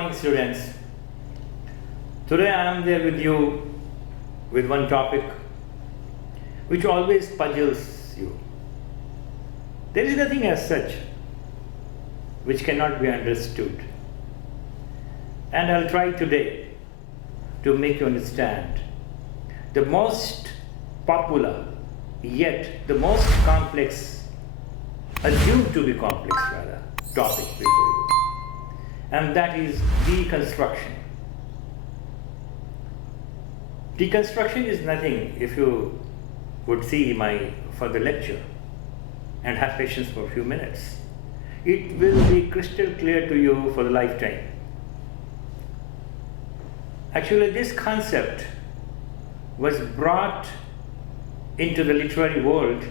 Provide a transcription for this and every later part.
morning, students. Today I am there with you with one topic which always puzzles you. There is nothing as such which cannot be understood. And I'll try today to make you understand the most popular yet the most complex, assumed to be complex rather, topic before you. And that is deconstruction. Deconstruction is nothing, if you would see my further lecture and have patience for a few minutes, it will be crystal clear to you for the lifetime. Actually, this concept was brought into the literary world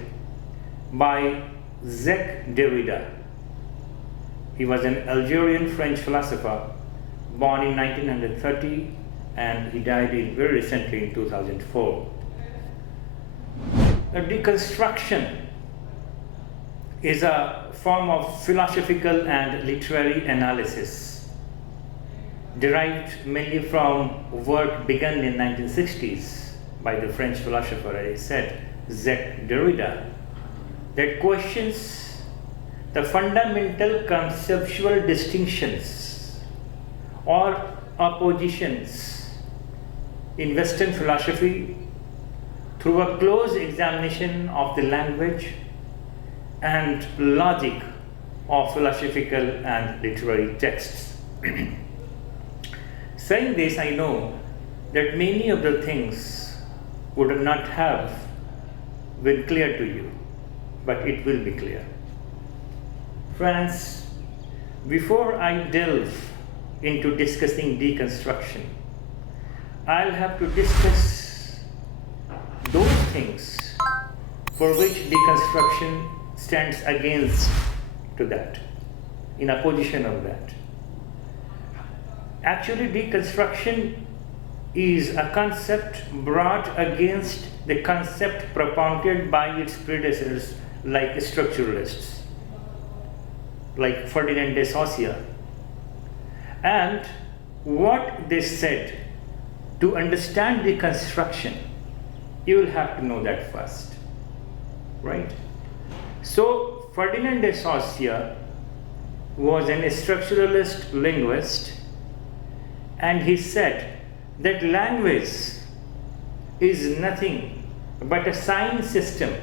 by Jacques Derrida. He was an Algerian French philosopher born in 1930 and he died very recently in 2004. Now, deconstruction is a form of philosophical and literary analysis derived mainly from work begun in 1960s by the French philosopher, as I said, Jacques Derrida, that questions the fundamental conceptual distinctions or oppositions in Western philosophy through a close examination of the language and logic of philosophical and literary texts. Saying this, I know that many of the things would not have been clear to you, but it will be clear. Friends, before I delve into discussing deconstruction, I'll have to discuss those things for which deconstruction stands against to that, in opposition of that. Actually, deconstruction is a concept brought against the concept propounded by its predecessors like structuralists, like Ferdinand de Saussure. And what they said, to understand deconstruction, you will have to know that first, right? So Ferdinand de Saussure was an structuralist linguist, and he said that language is nothing but a sign system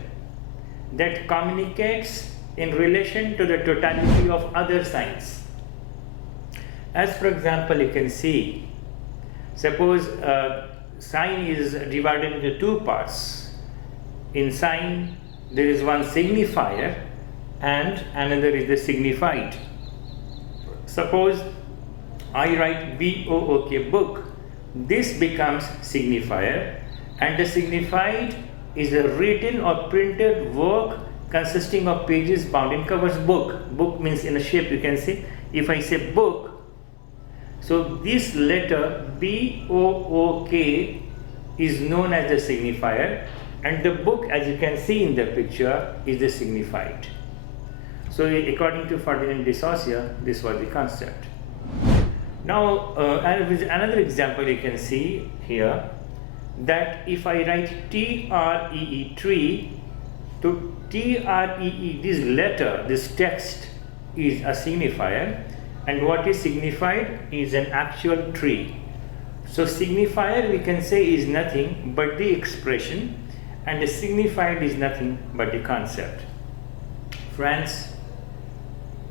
that communicates in relation to the totality of other signs. As for example, you can see, suppose a sign is divided into two parts. In sign, there is one signifier and another is the signified. Suppose I write B-O-O-K, book. This becomes signifier, and the signified is a written or printed work consisting of pages bound in covers. Book means in a shape, you can see. If I say book, so this letter B-O-O-K is known as the signifier, and the book, as you can see in the picture, is the signified. So according to Ferdinand de Saussure, this was the concept. Now, another example you can see here, that if I write T-R-E-E, tree, to T-R-E-E, this letter, this text is a signifier, and what is signified is an actual tree. So signifier, we can say, is nothing but the expression, and the signified is nothing but the concept. Friends,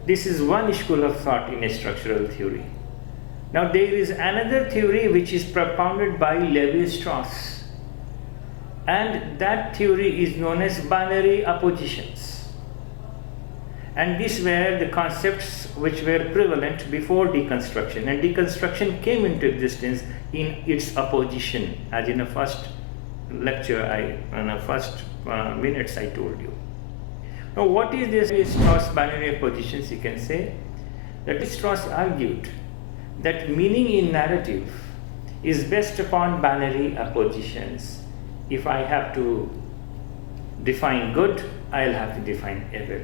this is one school of thought in structural theory. Now there is another theory which is propounded by Levi-Strauss, and that theory is known as binary oppositions. And these were the concepts which were prevalent before deconstruction, and deconstruction came into existence in its opposition, as in the first lecture, in the first minutes I told you. Now what is this Strauss binary oppositions? You can say that Strauss argued that meaning in narrative is based upon binary oppositions. If I have to define good, I'll have to define evil.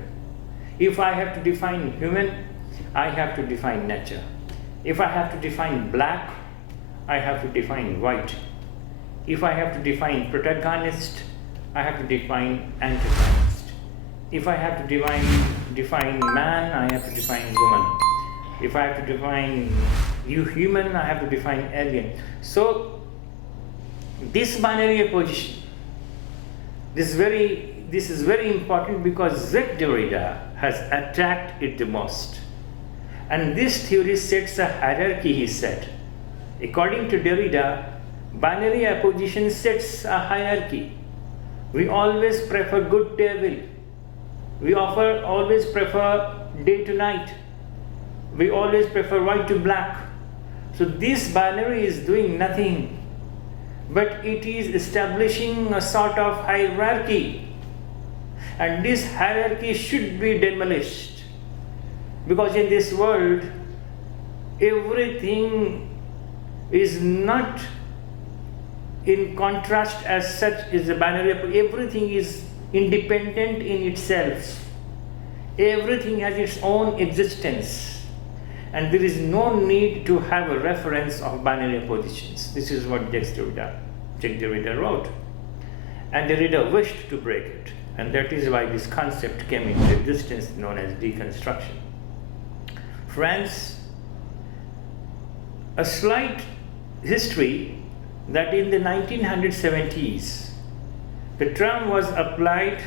If I have to define human, I have to define nature. If I have to define black, I have to define white. If I have to define protagonist, I have to define antagonist. If I have to define man, I have to define woman. If I have to define human, I have to define alien. So this binary opposition, this is very important because Jacques Derrida has attacked it the most. And this theory sets a hierarchy, he said. According to Derrida, binary opposition sets a hierarchy. We always prefer good to evil. We always prefer day to night. We always prefer white to black. So this binary is doing nothing, but it is establishing a sort of hierarchy. And this hierarchy should be demolished. Because in this world, everything is not in contrast as such is a binary. Everything is independent in itself. Everything has its own existence. And there is no need to have a reference of binary oppositions. This is what Jacques Derrida wrote. And Derrida wished to break it. And that is why this concept came into existence known as deconstruction. Friends, a slight history that in the 1970s, the term was applied,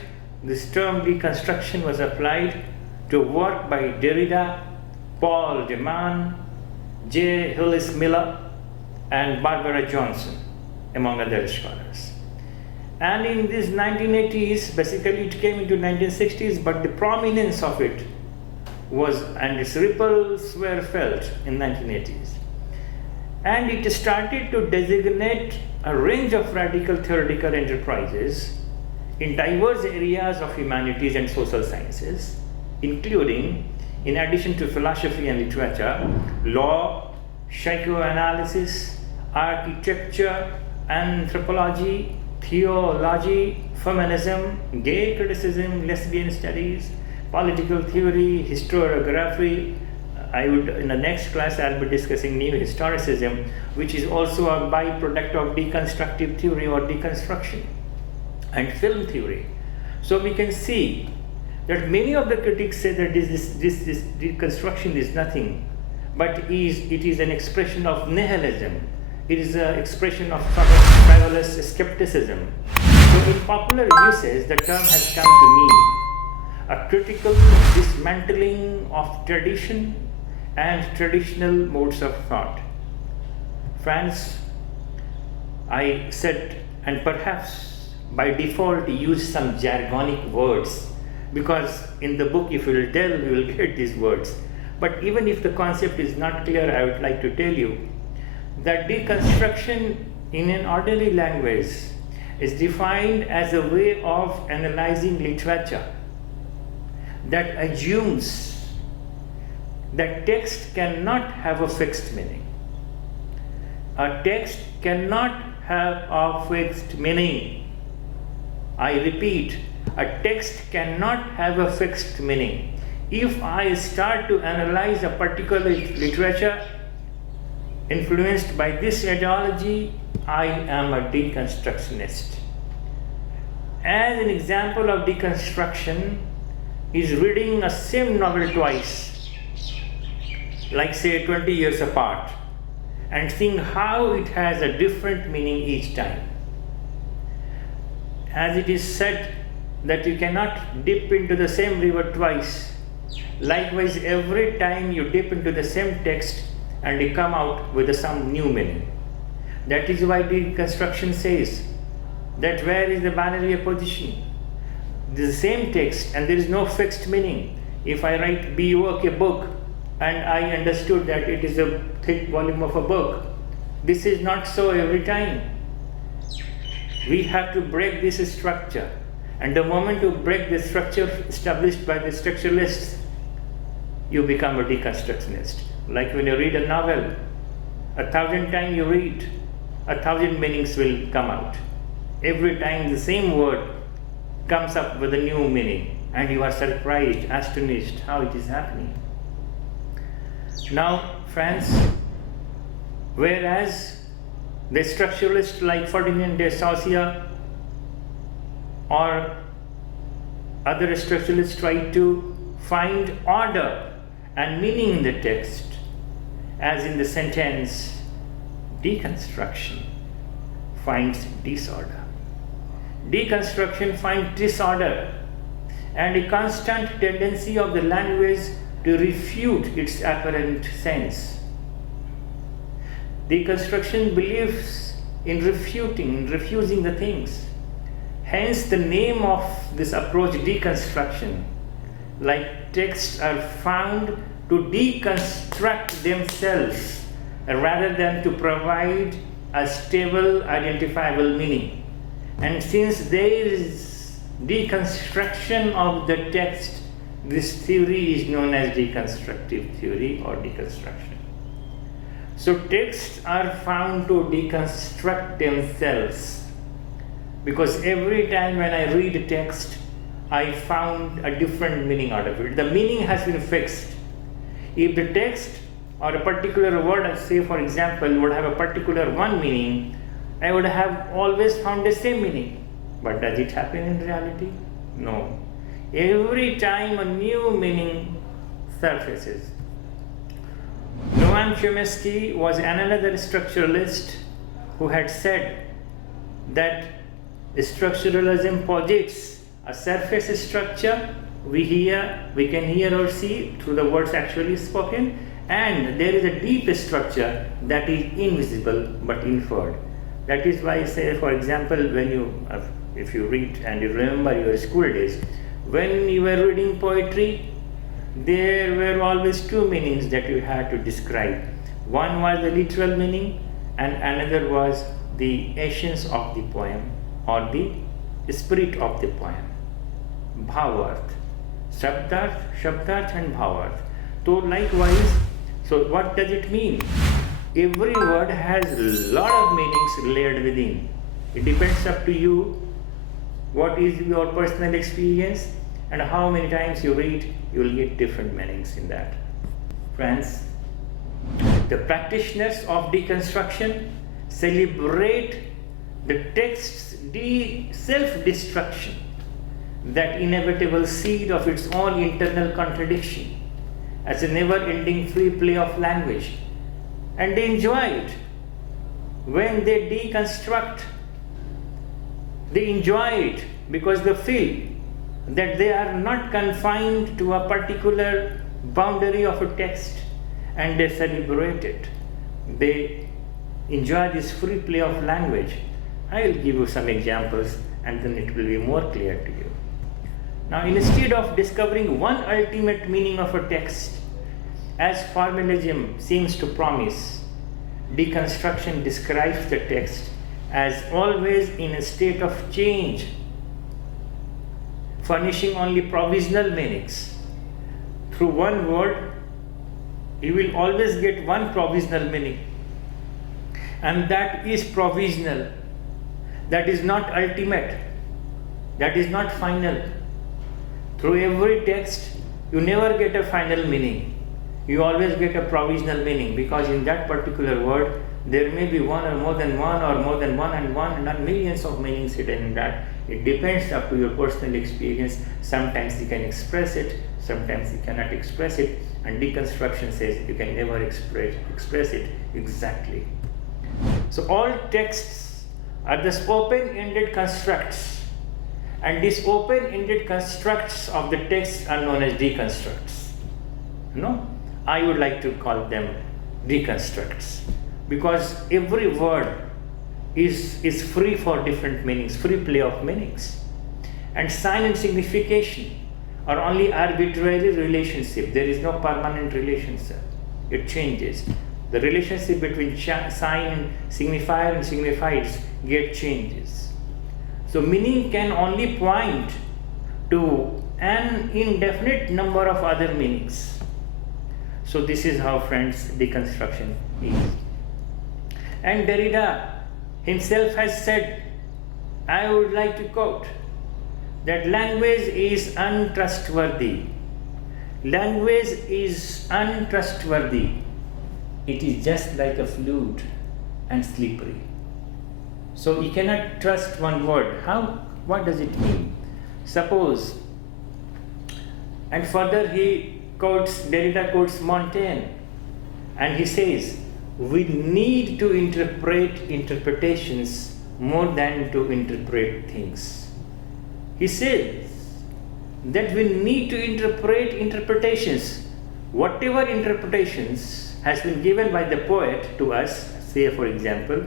this term deconstruction was applied to work by Derrida, Paul de Man, J. Hillis Miller, and Barbara Johnson, among other scholars. And in these 1980s, basically it came into 1960s, but the prominence of it was, and its ripples were felt in 1980s. And it started to designate a range of radical theoretical enterprises in diverse areas of humanities and social sciences, including, in addition to philosophy and literature, law, psychoanalysis, architecture, anthropology, theology, feminism, gay criticism, lesbian studies, political theory, historiography. In the next class, I'll be discussing new historicism, which is also a byproduct of deconstructive theory or deconstruction, and film theory. So we can see that many of the critics say that this deconstruction is nothing, but it is an expression of nihilism. It is an expression of sort of frivolous skepticism. So in popular usage, the term has come to mean a critical dismantling of tradition and traditional modes of thought. Friends, I said, and perhaps by default use some jargonic words, because in the book, if you will delve, you will get these words. But even if the concept is not clear, I would like to tell you that deconstruction in an ordinary language is defined as a way of analyzing literature that assumes that text cannot have a fixed meaning. A text cannot have a fixed meaning. I repeat, a text cannot have a fixed meaning. If I start to analyze a particular literature influenced by this ideology, I am a deconstructionist. As an example of deconstruction is reading a same novel twice, like say 20 years apart, and seeing how it has a different meaning each time. As it is said that you cannot dip into the same river twice, likewise every time you dip into the same text and you come out with some new meaning. That is why deconstruction says that where is the binary opposition? The same text and there is no fixed meaning. If I write a book and I understood that it is a thick volume of a book, this is not so every time. We have to break this structure, and the moment you break the structure established by the structuralists, you become a deconstructionist. Like when you read a novel, 1,000 times you read, 1,000 meanings will come out. Every time the same word comes up with a new meaning, and you are surprised, astonished how it is happening. Now, friends, whereas the structuralists like Ferdinand de Saussure or other structuralists try to find order and meaning in the text, as in the sentence, deconstruction finds disorder. Deconstruction finds disorder and a constant tendency of the language to refute its apparent sense. Deconstruction believes in refuting, in refusing the things. Hence, the name of this approach, deconstruction, like texts are found to deconstruct themselves rather than to provide a stable, identifiable meaning. And since there is deconstruction of the text, this theory is known as deconstructive theory or deconstruction. So texts are found to deconstruct themselves, because every time when I read a text, I found a different meaning out of it. The meaning has been fixed. If the text or a particular word, I say for example, would have a particular one meaning, I would have always found the same meaning. But does it happen in reality? No. Every time a new meaning surfaces. Noam Chomsky was another structuralist who had said that structuralism posits a surface structure we can hear or see through the words actually spoken, and there is a deep structure that is invisible but inferred. That is why I say, for example, if you read and you remember your school days, when you were reading poetry, there were always two meanings that you had to describe. One was the literal meaning and another was the essence of the poem or the spirit of the poem. Bhavarth, Shabdarth and Bhavarth. So likewise, so what does it mean? Every word has a lot of meanings layered within. It depends up to you what is your personal experience and how many times you read, you will get different meanings in that. Friends, the practitioners of deconstruction celebrate the text's self-destruction, that inevitable seed of its own internal contradiction, as a never-ending free play of language. And they enjoy it. When they deconstruct, they enjoy it because they feel that they are not confined to a particular boundary of a text, and they celebrate it. They enjoy this free play of language. I will give you some examples and then it will be more clear to you. Now, instead of discovering one ultimate meaning of a text, as formalism seems to promise, deconstruction describes the text as always in a state of change, furnishing only provisional meanings. Through one word, you will always get one provisional meaning, and that is provisional. That is not ultimate. That is not final. Through every text, you never get a final meaning. You always get a provisional meaning, because in that particular word, there may be one or more than one and millions of meanings hidden in that. It depends up to your personal experience. Sometimes you can express it, sometimes you cannot express it, and deconstruction says you can never express it exactly. So all texts are thus open-ended constructs, and these open-ended constructs of the text are known as deconstructs. No, I would like to call them deconstructs, because every word is free for different meanings, free play of meanings. And sign and signification are only arbitrary relationship. There is no permanent relationship. It changes. The relationship between sign and signified get changes. So meaning can only point to an indefinite number of other meanings. So this is how, friends, deconstruction is. And Derrida himself has said, I would like to quote, that language is untrustworthy. Language is untrustworthy. It is just like a flute and slippery. So you cannot trust one word. What does it mean? Suppose, and further Derrida quotes Montaigne, and he says, we need to interpret interpretations more than to interpret things. He says that we need to interpret interpretations. Whatever interpretations has been given by the poet to us, say for example,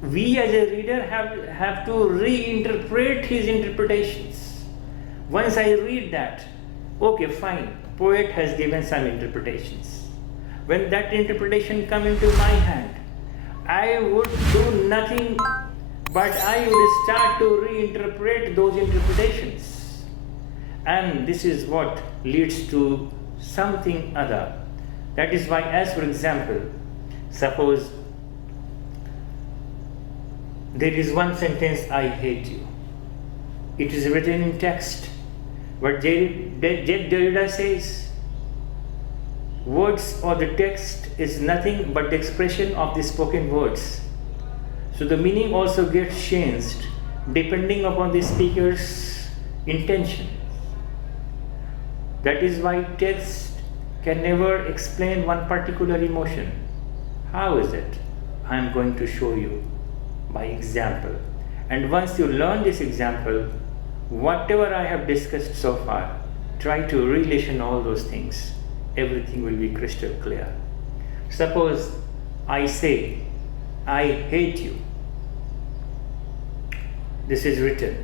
we as a reader have to reinterpret his interpretations. Once I read that, okay, fine, poet has given some interpretations. When that interpretation comes into my hand, I would do nothing but I would start to reinterpret those interpretations. And this is what leads to something other. That is why, as for example, suppose there is one sentence, I hate you. It is written in text. But Jacques Derrida says, words or the text is nothing but the expression of the spoken words. So the meaning also gets changed depending upon the speaker's intention. That is why text can never explain one particular emotion. How is it? I am going to show you by example. And once you learn this example, whatever I have discussed so far, try to relation all those things. Everything will be crystal clear. Suppose I say, I hate you. This is written.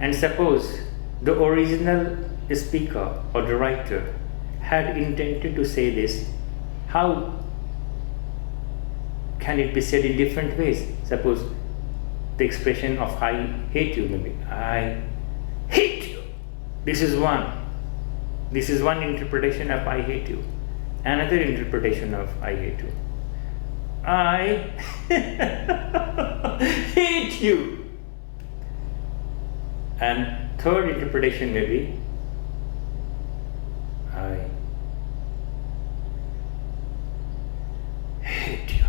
And suppose the original speaker or the writer had intended to say this, how can it be said in different ways? Suppose the expression of I hate you maybe, I hate you. This is one. This is one interpretation of I hate you. Another interpretation of I hate you. I hate you. And third interpretation may be I hate you.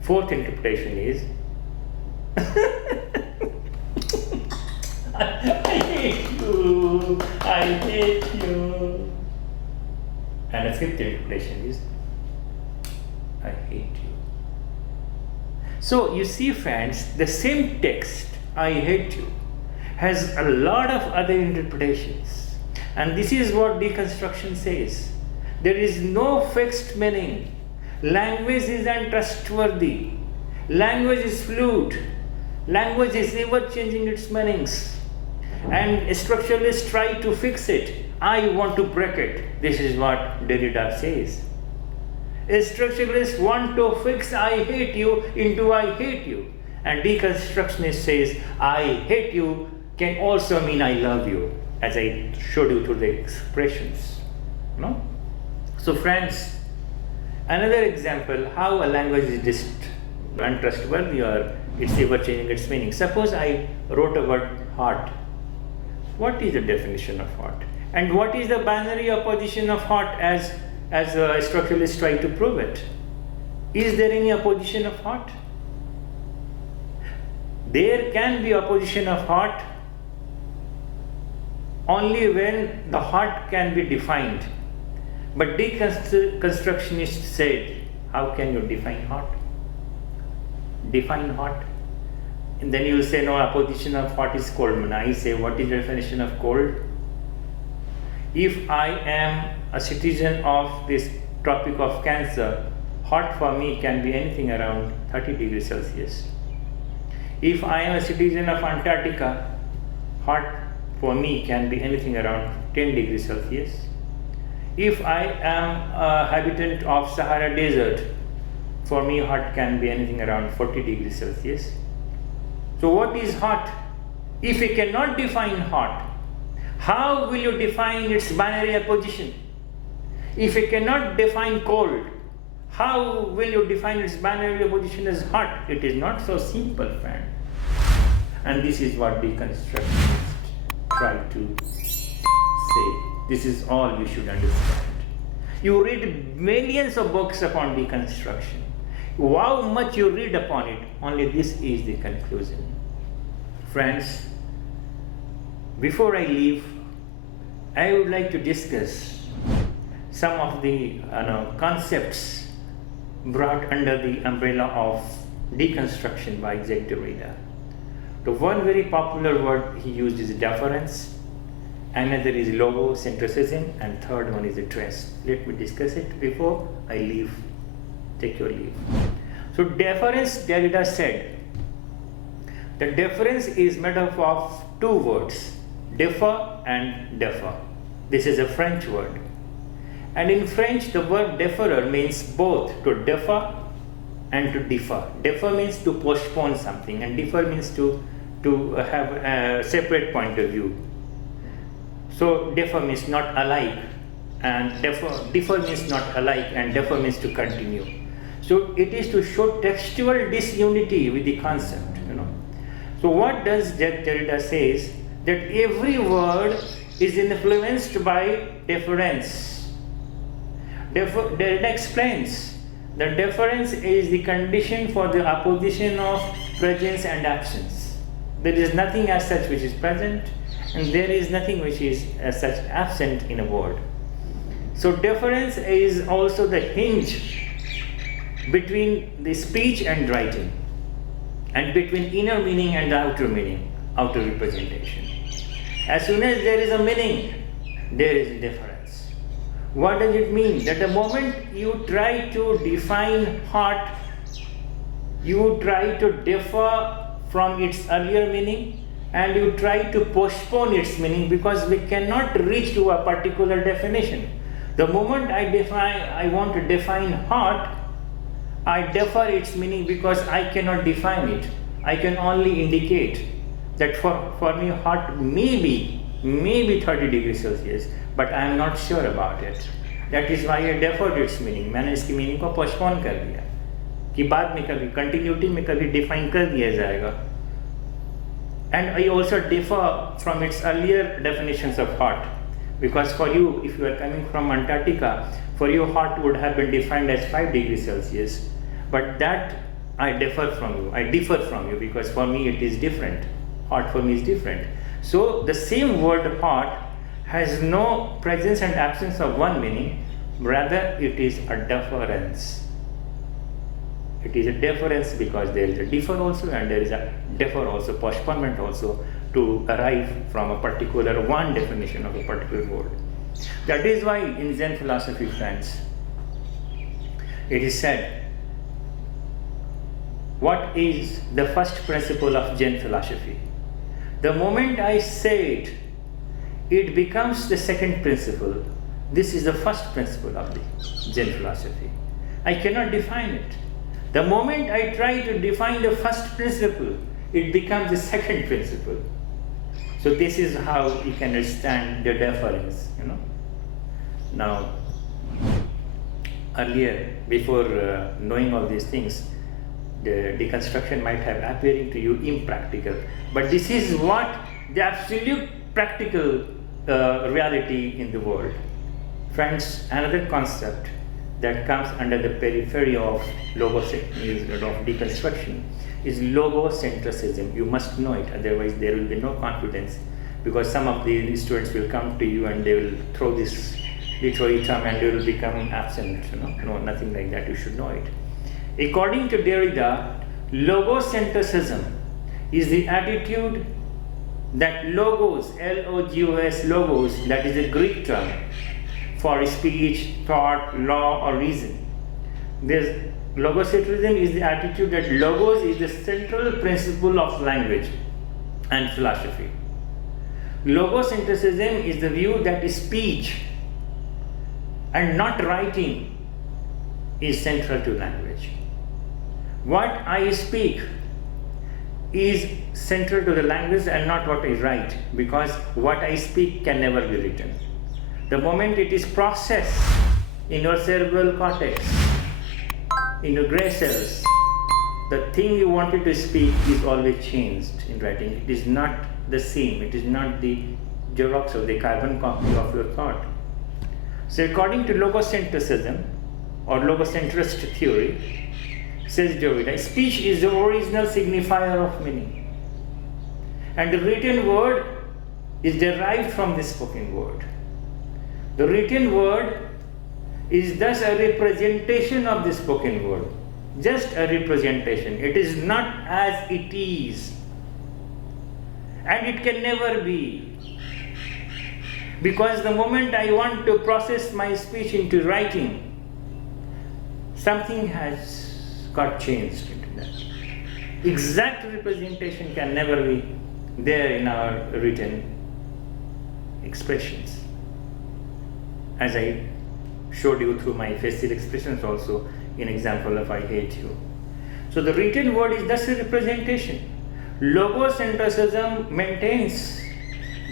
Fourth interpretation is I hate you. I hate you. And a fifth interpretation is I hate you. So you see, friends, the same text, I hate you, has a lot of other interpretations. And this is what deconstruction says. There is no fixed meaning. Language is untrustworthy. Language is fluid. Language is ever changing its meanings. And structuralists try to fix it. I want to break it. This is what Derrida says. Structuralists want to fix I hate you into I hate you. And deconstructionist says I hate you can also mean I love you, as I showed you through the expressions. No? So friends, another example how a language is just untrustworthy or it's ever changing its meaning. Suppose I wrote a word heart. What is the definition of heart? And what is the binary opposition of heart as structuralists try to prove it? Is there any opposition of heart? There can be opposition of heart only when the heart can be defined. But deconstructionists said, how can you define heart? Define heart. And then you will say, no, opposition of heart is cold. And I say, what is the definition of cold? If I am a citizen of this tropic of Cancer, hot for me can be anything around 30 degrees Celsius. If I am a citizen of Antarctica, hot for me can be anything around 10 degrees Celsius. If I am a habitant of Sahara Desert, for me hot can be anything around 40 degrees Celsius. So what is hot? If you cannot define hot, how will you define its binary opposition? If you cannot define cold, how will you define its binary opposition as hot? It is not so simple, friend. And this is what deconstructionists try to say. This is all you should understand. You read millions of books upon deconstruction. How much you read upon it, only this is the conclusion. Friends, before I leave, I would like to discuss some of the concepts brought under the umbrella of deconstruction by Jacques Derrida. The one very popular word he used is difference, another is logocentrism, and third one is the trust. Let me discuss it before I leave. Take your leave. So difference, Derrida said, the difference is made up of two words, differ and differ. This is a French word. And in French, the word differer means both to differ and to differ. Differ means to postpone something, and differ means to have a separate point of view. So differ means not alike, and differ means not alike, and differ means to continue. So it is to show textual disunity with the concept. So what does Jacques Derrida says? That every word is influenced by difference. Derrida explains that difference is the condition for the opposition of presence and absence. There is nothing as such which is present, and there is nothing which is as such absent in a word. So difference is also the hinge between the speech and writing, and between inner meaning and the outer meaning, outer representation. As soon as there is a meaning, there is a difference. What does it mean? That the moment you try to define heart, you try to differ from its earlier meaning, and you try to postpone its meaning, because we cannot reach to a particular definition. The moment I want to define heart, I defer its meaning because I cannot define it. I can only indicate that for me heart may be 30 degrees Celsius, but I am not sure about it. That is why I deferred its meaning. मैंने इसकी meaning को postpone कर दिया कि बाद में कभी continuity में कभी define कर दिया जाएगा. And I also differ from its earlier definitions of heart, because for you, if you are coming from Antarctica, for you heart would have been defined as 5 degrees Celsius, but that I differ from you because for me it is different. Heart for me is different. So the same word heart has no presence and absence of one meaning, rather it is a difference. It is a difference because there is a differ also, and there is a differ also, postponement also, to arrive from a particular one definition of a particular word. That is why in Zen philosophy, friends, it is said, what is the first principle of Zen philosophy? The moment I say it, it becomes the second principle. This is the first principle of the Zen philosophy. I cannot define it. The moment I try to define the first principle, it becomes the second principle. So this is how you can understand the difference, Now, earlier, before knowing all these things, the deconstruction might have appearing to you impractical. But this is what the absolute practical reality in the world. Friends, another concept that comes under the periphery of deconstruction is logocentrism. You must know it, otherwise there will be no confidence, because some of the students will come to you and they will throw this literary term and they will become absent. No, nothing like that. You should know it. According to Derrida, logocentrism is the attitude that logos, L-O-G-O-S, logos, that is a Greek term for speech, thought, law, or reason. Logocentrism is the attitude that logos is the central principle of language and philosophy. Logocentrism is the view that speech and not writing is central to language. What I speak is central to the language and not what I write, because what I speak can never be written. The moment it is processed in your cerebral cortex, in your gray cells, the thing you wanted to speak is always changed in writing. It is not the same. It is not the Xerox of the carbon copy of your thought. So according to logocentrism or logocentrist theory, says Derrida, speech is the original signifier of meaning. And the written word is derived from the spoken word. The written word is thus a representation of the spoken word. Just a representation. It is not as it is. And it can never be. Because the moment I want to process my speech into writing, something has got changed into that. Exact representation can never be there in our written expressions. As I showed you through my facial expressions also in example of I hate you. So the written word is thus a representation. Logocentrism maintains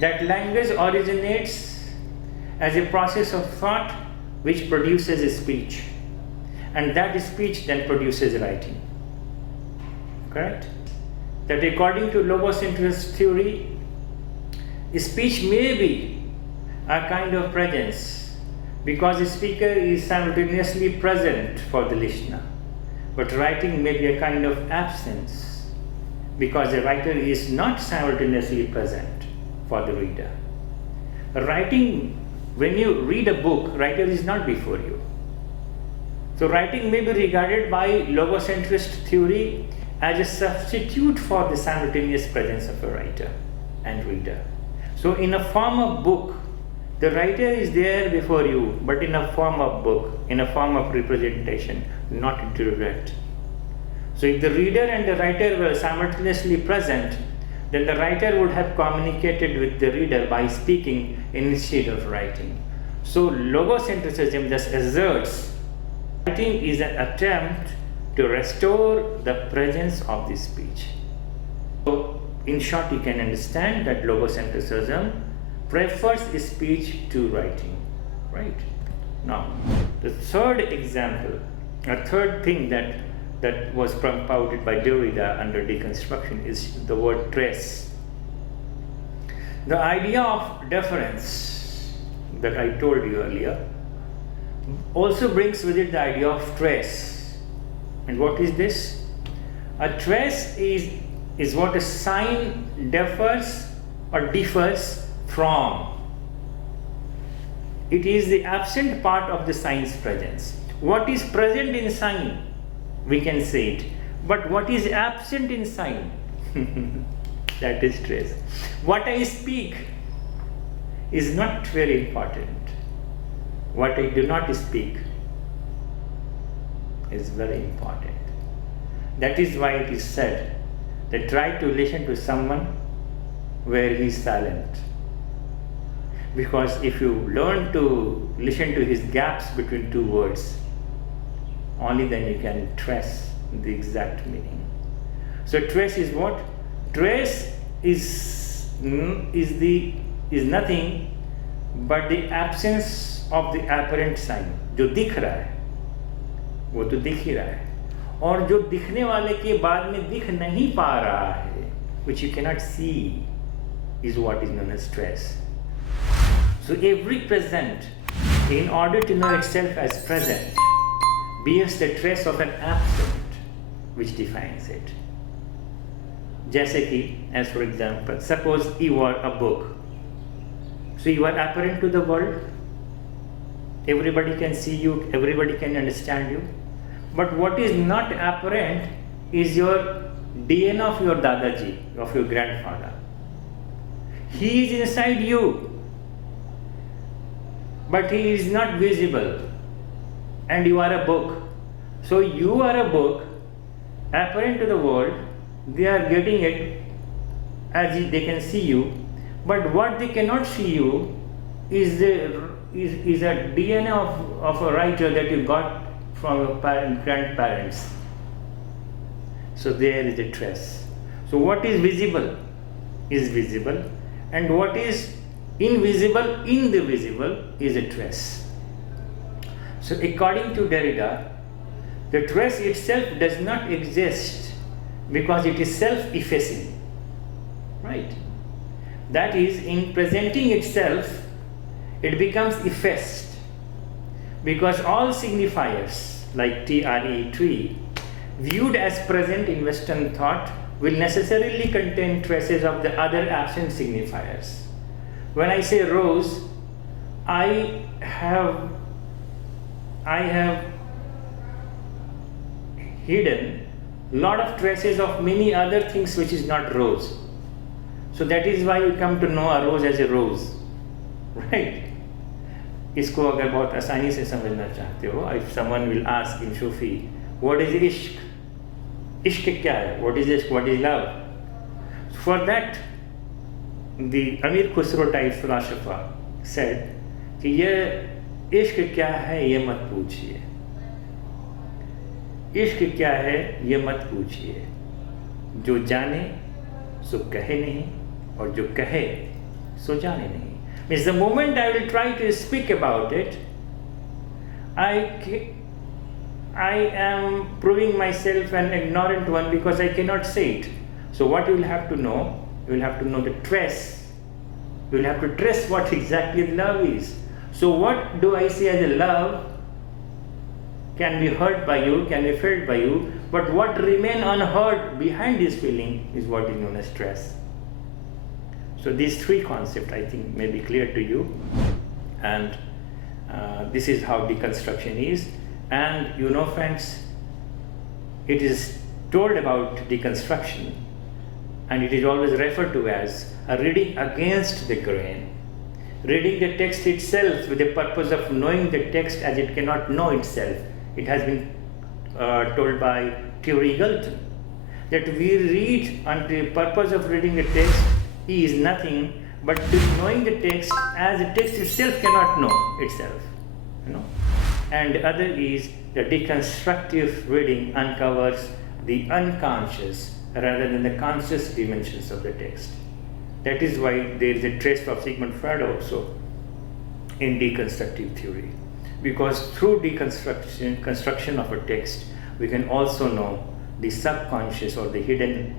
that language originates as a process of thought which produces a speech, and that speech then produces writing. Correct? That according to logocentrist theory, speech may be a kind of presence because the speaker is simultaneously present for the listener, but writing may be a kind of absence because the writer is not simultaneously present for the reader. Writing, when you read a book, writer is not before you. So writing may be regarded by logocentrist theory as a substitute for the simultaneous presence of a writer and reader. So in a form of book, the writer is there before you, but in a form of book, in a form of representation, not direct. So if the reader and the writer were simultaneously present, then the writer would have communicated with the reader by speaking instead of writing. So logocentrism thus asserts writing is an attempt to restore the presence of the speech. So in short, you can understand that logocentrism prefers speech to writing, right? Now, the third example, a third thing that was propounded by Derrida under deconstruction is the word trace. The idea of difference that I told you earlier also brings with it the idea of trace. And what is this? A trace is what a sign differs or differs from. It is the absent part of the sign's presence. What is present in sign, we can say it, but what is absent in sign, that is trace. What I speak is not very important. What I do not speak is very important. That is why it is said that try to listen to someone where he is silent. Because if you learn to listen to his gaps between two words, only then you can trace the exact meaning. So trace is what? Trace is nothing but the absence of the apparent sign. जो दिख रहा है वो तो दिख ही रहा है, और जो दिखने वाले के बाद में दिख नहीं पा रहा है, which you cannot see, is what is known as trace. So every present, in order to know itself as present, bears the trace of an absent which defines it. जैसे कि, as for example, suppose you are a book. So you are apparent to the world. Everybody can see you, everybody can understand you. But what is not apparent is your DNA of your Dadaji, of your grandfather. He is inside you, but he is not visible. And you are a book. So you are a book, apparent to the world. They are getting it as they can see you, but what they cannot see you is a DNA of a writer that you got from your grandparents. So there is a trace. So what is visible, and what is invisible, in the visible, is a trace. So according to Derrida, the trace itself does not exist because it is self-effacing, right? That is, in presenting itself, it becomes effaced, because all signifiers like tree, viewed as present in Western thought, will necessarily contain traces of the other absent signifiers. When I say rose, I have hidden lot of traces of many other things which is not rose. So that is why you come to know a rose as a rose, right? इसको अगर बहुत आसानी से समझना चाहते हो, if someone will ask in Sufi, what is ishq? Ishq क्या है? What is ishq? What is love? For that, the Amir Khusro type philosopher said कि ये इश्क क्या है ये मत पूछिए, इश्क क्या है ये मत पूछिए, जो जाने सो कहे नहीं और जो कहे सो जाने नहीं. Means the moment I will try to speak about it, I am proving myself an ignorant one because I cannot say it. So what you will have to know, you will have to know the trace. You will have to trace what exactly love is. So what do I say as a love can be heard by you, can be felt by you, but what remain unheard behind this feeling is what is known as stress. So these three concepts I think may be clear to you, and this is how deconstruction is. And you know friends, it is told about deconstruction and it is always referred to as a reading against the grain, reading the text itself with the purpose of knowing the text as it cannot know itself. It has been told by Thierry Galton that we read on the purpose of reading the text is nothing but knowing the text as the text itself cannot know itself, you know. And the other is the deconstructive reading uncovers the unconscious rather than the conscious dimensions of the text. That is why there is a trace of Sigmund Freud also in deconstructive theory, because through construction of a text we can also know the subconscious or the hidden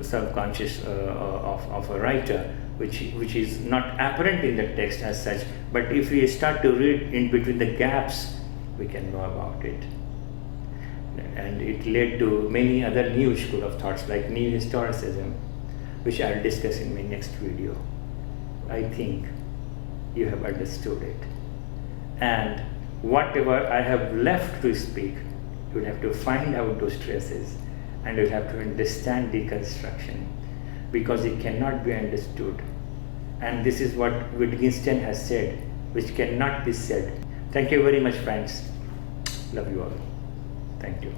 subconscious of a writer, which is not apparent in the text as such, but if we start to read in between the gaps we can know about it. And it led to many other new school of thoughts like new historicism, which I'll discuss in my next video. I think you have understood it, and whatever I have left to speak, you will have to find out those traces and you will have to understand deconstruction, because it cannot be understood. And this is what Wittgenstein has said, which cannot be said. Thank you very much friends. Love you all. Thank you.